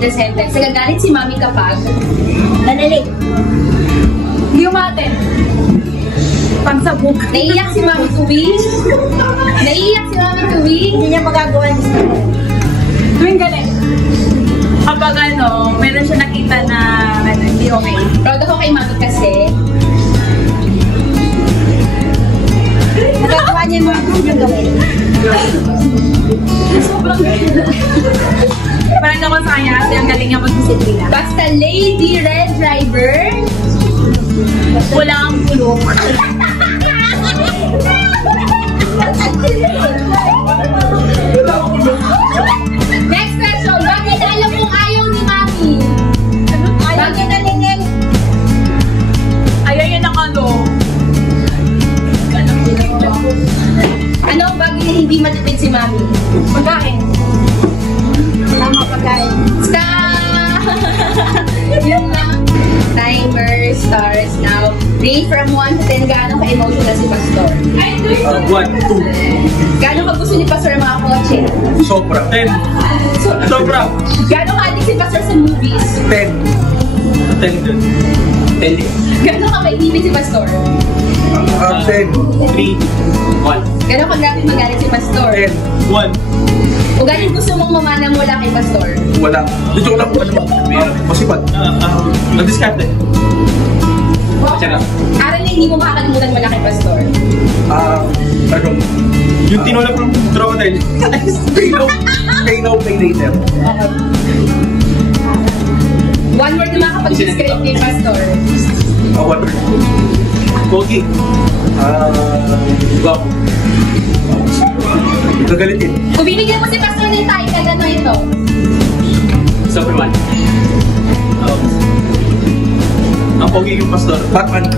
the sentence. Nagagalit si Mami kapag Nanalig. Hindi umaten. Pagsabog. naiiyak si Mami tuwing naiiyak si Mami tuwing Hindi niya magagawa yung gusto mo. Tuwing galit. Kapag ano, meron siya nakita na ano, hindi okay. proud ako kay Mami kasi Magagawa niya yung mga gusto niyang gawin. Sobrang galit. Parang naman sa kanya kasi ang galing niya mag-disiplina. basta Lady Red Driver. Wala ang pulong. Next question, bakit alam mong ayaw ni Mami? Bakit nalingin? Ayaw yun ang ano. Ano ang bagay na hindi matipid si Mami? Pagkain. Tama pagkain. Stop! Yun lang. Timer starts now. Rate from 1 to 10, gaano ka-emotional si Pastor? 1, 2. Gaano ka gusto ni Pastor ang mga kotse? Sobra. 10. Sobra. Gaano ka-addict si Pastor sa movies? 10. 10 din. 10 din. Gaano ka maibibig si Pastor? 10. 3. 1. Gaano ka grabe magalit si Pastor? 10. 1. O gaano gusto mong mamana mula kay Pastor? Wala. Dito ko lang kung ano ba. Masipag. Nag-discard eh. Aral na hindi mo makakalimutan mula kay Pastor. Ano? Yung tinula from crocodile. Pay now, pay later. One word na makakapag-describe kay Pastor. One word. Pogi. Guwapo. Gagalitin. Kung binigyan mo si Pastor ng title, ano ito? Superman. Ang pogi yung pastor. Batman.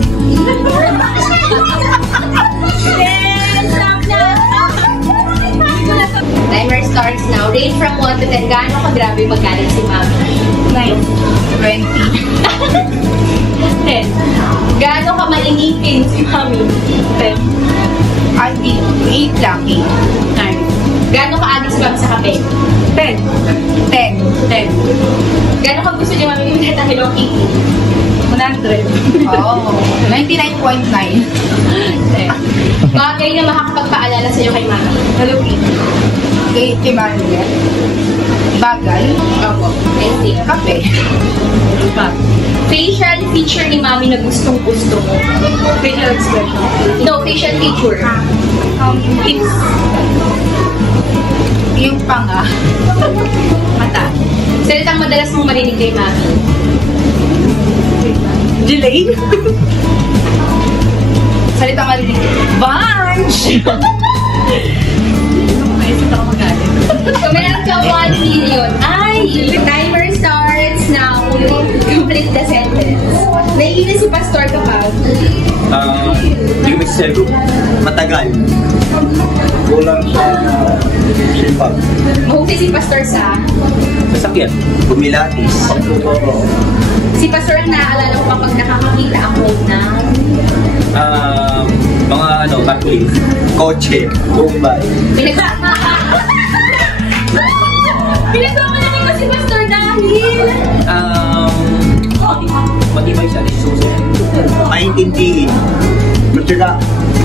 Timer starts now. Rate from 1 to 10. Gaano ka grabe magalit si Mami? 9. 20. 10. Gaano ka maingipin si Mami? 10. Ay, 8 lang. 9. Gaano ka addict si Mami sa kape? 10. 10. 10. Gaano ka gusto ni Mami yung ng Hello Kitty? 100. Oo. 99.9. 10. Bagay na makakapagpaalala sa'yo kay Mami? Hello Kitty. Kay Maria. Bagay. Opo. Thank you. Kape. Facial feature ni Mami na gustong-gusto mo? Facial expression. No, facial feature. Tips. Yung panga. Mata. Salitang madalas mong marinig kay Mami? Delay. Salitang marinig. Bunch! Naisip ako magalit. Kung meron ka 1 million, timer starts now. Complete the sentence. Naiinis si Pastor kapag Hindi ko magsasabi. Matagal. Kulang sa sipag. mahusay si Pastor sa Sasakyan. Bumilatis. si Pastor ang naaalala ko kapag nakakakita ako ng Mga ano, cartooling. Kotse. Bombay. Pinagmamalaking ko si Pastor dahil Matibay siya. Maintindihin. Matyaga.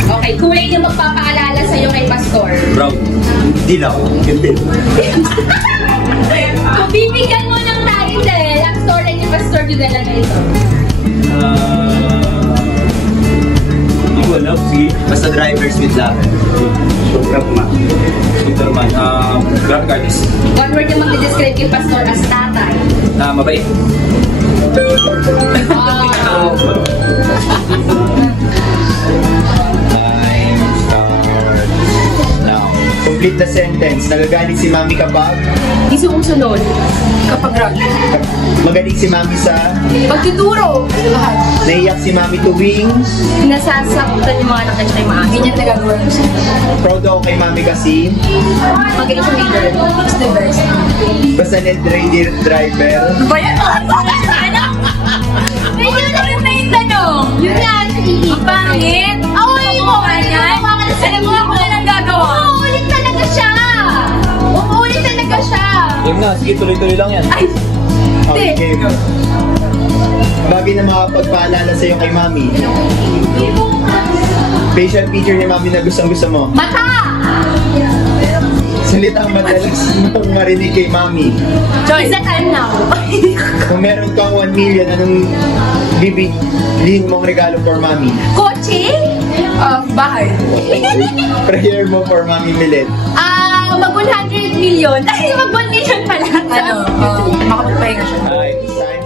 okay, kulay na magpapaalala sa'yo kay Pastor. Brown. Dilaw. Ganda. Kung bibigyan mo ng title, ang story ni Pastor Judela na ito. Hindi ko alam. Sige. Basta drivers with love. Superman. Superman. Graphic artist. One word na mag-describe kay Pastor as tatay. Mabait. Wow. Time starts now. Complete the sentence. Nagagalit si Mami kapag Di sumusunod kapag rugby. magaling si Mami sa Pagtuturo. Lahat. naiyak si Mami tuwing Nasasaktan yung mga anak na siya yung mga ganyan nagagawa ko siya. proud ako kay Mami kasi Magaling siya leader. It's the best. basta net radio driver Bayan mo! Ano? Medyo naman na yung tanong. Yun nga, ang pangit. Away mo ka yan. Alam mo ako na lang gagawa. Umuulit talaga siya. Umuulit talaga siya. Yun nga. Sige, tuloy-tuloy lang yan. Ay, Okay, game. Bagay na makapagpaalala sa'yo kay Mami. Facial feature ni Mami na gustong-gusto mo. Mata! Salitang madalas mong marinig kay Mami. Joy, is the time now? Kung meron kang 1 million, anong bibilhin mong regalo for Mami? Kotse? Bahay. Prayer mo for Mami Milet. Mag 100 million. Ay, mag 1 million pala. Makapagpahinga siya. Time's up.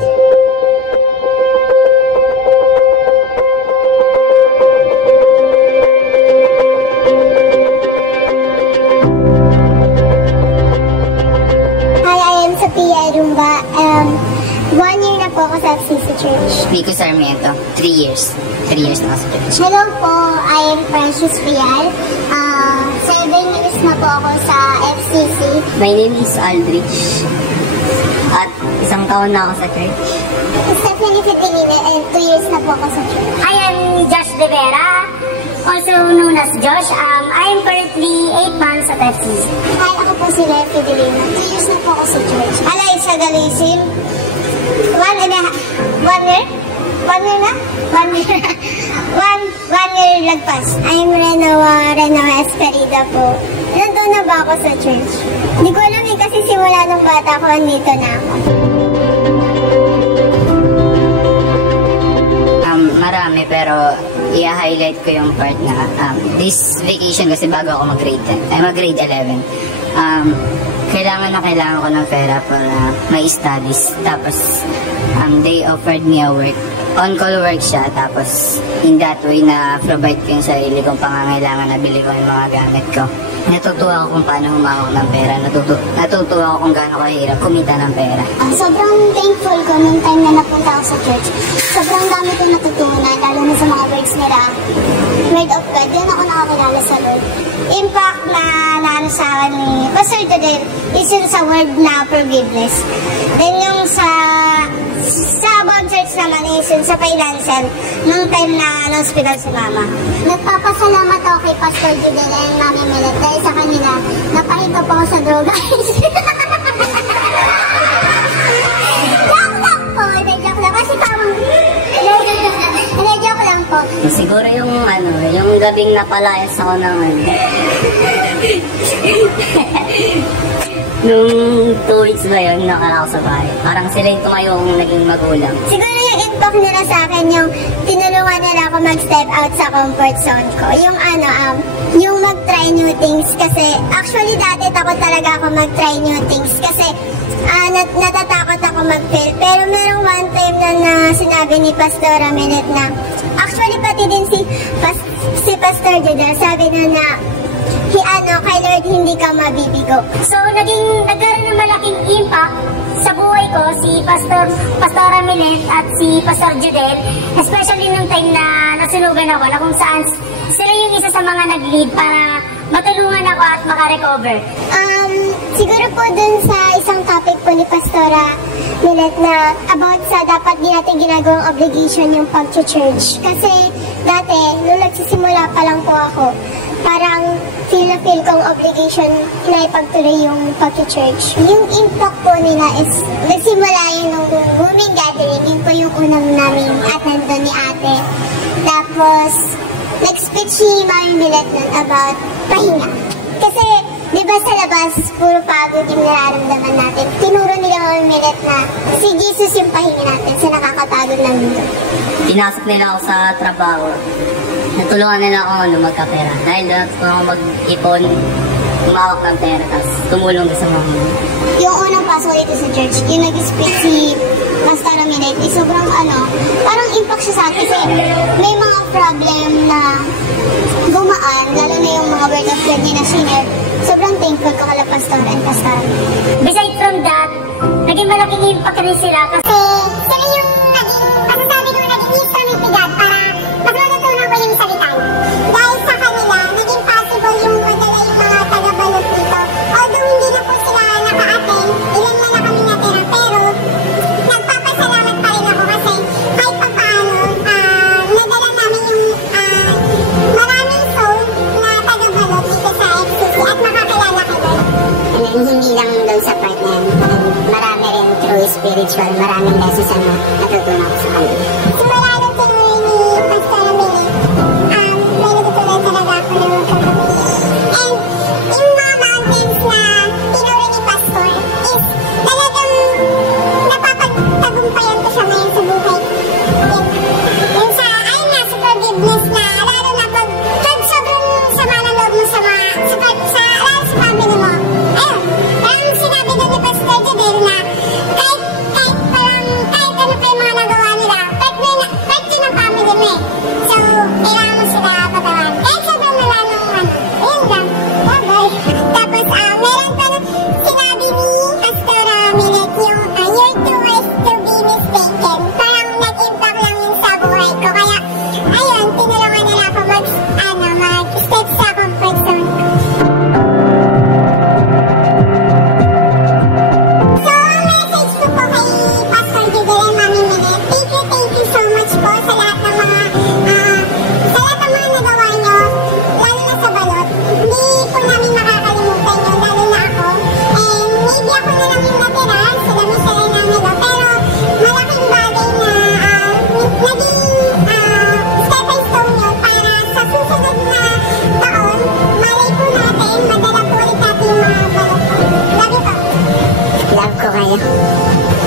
Hi, I am Sophia Rumba. 1 year na po ako sa FCC Church. Nico Sarmiento, 3 years. 3 years na ako sa church. Hello po, I am Precious Rial. 7 years na po ako sa FCC. My name is Aldrich. At 1 taon na ako sa church. Stephanie Fitinina and 2 years na po ako sa church. I am Josh De Vera, also known as Josh. I am currently 8 months at FCC. Hi, ako po si Leah Fidelina. 2 years na po ako sa church. Alaysa Galisin. 1 year? 1 year na? 1 year. 1 year lagpas. I am Renawa Esperida po. Nandun na ba ako sa church? Hindi ko alam eh, kasi simula nung bata ko, nandito na ako. Marami, pero i-highlight ko yung part na this vacation kasi bago ako mag-grade 11. Kailangan ko ng pera para may studies. Tapos, they offered me a work. On-call work siya. Tapos, in that way na provide ko yung sarili kong pangangailangan na bili ko yung mga gamit ko. Natutuwa ako kung paano humawak ng pera. Natutuwa ako kung gaano kahirap kumita ng pera. Sobrang thankful ko nung time na napunta ako sa church. Sobrang dami kong natutunan, lalo na sa mga words nila. Word of God, yun ako nakakilala sa Lord. Impact na naano sa akin ni Pastor Jodel is yung sa word na forgiveness. Then yung sa Abang Church naman is yung sa financial, nung time na hospital si Mama. Nagpapasalamat ako kay Pastor Jodel and Mami Milet dahil sa kanila, napahito po ako sa droga. Joke lang. Kasi parang, joke lang po. Siguro yung gabing napalayas ako ng nung 2 weeks ba yun, nakala ako sa bahay. Parang sila yung tumayo kong naging magulang. Siguro yung impact nila sa akin, yung tinulungan nila ako mag-step out sa comfort zone ko. Yung mag-try new things. Kasi, actually dati takot talaga ako mag-try new things. Kasi, natatakot ako mag-fail. Pero merong one time na sinabi ni Pastora Milet na, actually pati din si Pastor Jodel, sabi na kay Lord hindi ka mabibigo. So, nagkaroon ng malaking impact sa buhay ko si Pastora Milet at si Pastor Jodel, especially nung time na nasunugan ako na kung saan sila yung isa sa mga nag-lead para matulungan ako at makarecover. Siguro po dun sa isang topic po ni Pastora Milet na about sa dapat di natin ginagawang obligation yung pag-church. Kasi dati, nung nagsisimula pa lang po ako, parang feel kong obligation na ipagtuloy yung pag-church. Yung impact po nila is, nagsimula yun nung booming gathering, yun po yung unang namin attend doon ni ate. Tapos, nag-speech si Mami Milet nun about pahinga. Kasi, di ba sa labas, puro pagod yung nararamdaman natin. Tinuro nila Mami Milet na si Jesus yung pahinga natin sa nakakapagod na mundo. Pinasok nila ako sa trabaho. Natulungan nila ako magkapera. Dahil doon ako mag-ipon, umawak ng pera, tapos tumulong sa mga. Yung unang pasok dito sa church, yung nag-speak si Pastora Milet, sobrang parang impact siya sa akin kasi may mga problem na gumaan, lalo na yung mga word of God niya na share. Sobrang thankful ko kala Pastora and Pastora Milet. Besides from that, naging malaking impact rin sila kasi Sila yung masasabi ko naging instrument ni God para mas matutunan ko yung salitan. Dahil sa kanila, naging possible yung madala yung mga taga-balot dito. Although hindi na po sila naka-attend, ilan na kami natira, pero nagpapasalamat pa rin ako kasi kahit pa paano, nadala namin yung maraming soul na taga-balot dito sa FCC at makakilala ko doon. And hindi lang doon sa part na yan, marami rin through spiritual. Maraming lessons ang natutunan ko sa kanila. Simula nung tinuro ni Pastor Milet, may natutunan talaga ako na magkakabili. And yung mga mountains na tinuro ni Pastor is talagang napapagtagumpayan ko siya ngayon sa buhay. Yung sa, ayun na, sa forgiveness na, lalo na pag sobrang sama ng loob mo lalo sa family mo. Ayun, parang sinabi doon ni Pastor Jadel na kahit ano pa yung mga nagawa nila, part yun ng family mo eh. So, kailangan mo sila patawan. Kahit sobrang wala nung ayun lang, bye-bye. Tapos, meron pa sinabi ni Pastor Milet yung you're too wise to be mistaken. Parang nag-impact lang yun sa buhay ko. Kaya, ayun, tinulungan nila ako mag-step sa comfort zone. So, ang message ko po kay Pastor Jadel and Mami Milet, thank you so much po sa lahat ng mga nagawa nyo, lalo na sa balot. Hindi po namin makakalimutan nyo, lalo na ako. And maybe ako na lang yung natira sa dami-sala na nila, pero malaking bagay na naging stepping stone nyo para sa susunod na taon, malay po natin, madala po ulit natin yung mga balot po. Love you po. Love ko kayo.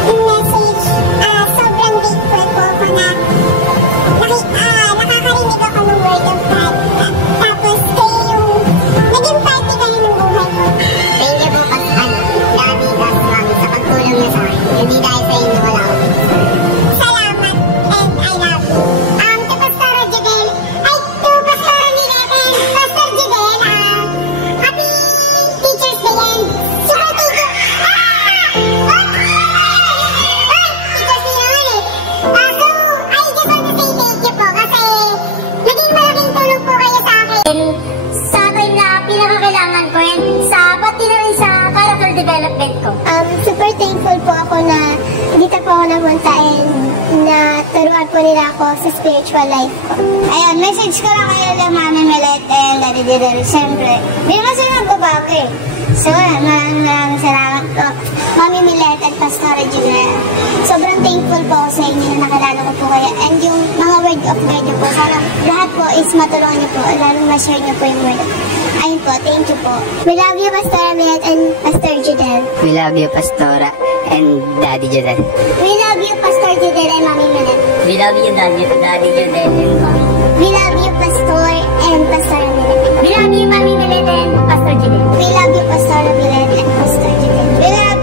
Yung message, sobrang grateful po ako na nakakarinig ako ng word of God. Tapos kayo yung naging party kayo ng buhay ko. Thank you po Pastor Daddy, Mami sa pagtulong niyo sa akin. Hindi dahil sa inyo wala ako. Salamat and I love you. To Pastor Jadel, to Pastor Milet and Pastor Jadel, happy Teacher's Day and super thank you. Teacher's Day naman eh. So, I just want to say thank you po kasi naging malaking tulong po kayo sa akin. Sa akin na pinakakailangan ko yan, sa pati na rin sa character development ko. Super thankful po ako na dito po ako napunta and na turuan po nila ako sa spiritual life ko. Ayun, message ko lang kayo lang Mami Milet and Daddy Jadel. Siyempre, hindi naman sila nagbabago eh. So, maraming salamat po. Mami Milet at Pastor Jadel. Sobrang thankful po ako sa inyo na nakilala ko po kayo. And yung mga word of God niyo po, sana lahat po is matulungan niyo po. Lalong ma-share niyo po yung word of God. Ayun po, thank you po. We love you, Pastor Milet and Pastor Jadel. We love you, Pastora and Daddy Jadel. We love you, Pastor Jadel and Mami Milet. We love you, Daddy Jadel and Mami. We love you, Pastor and Pastor Milet. We love you, Mami Milet and Pastor Jadel. We love you, Pastor Milet and Pastor Jadel. We love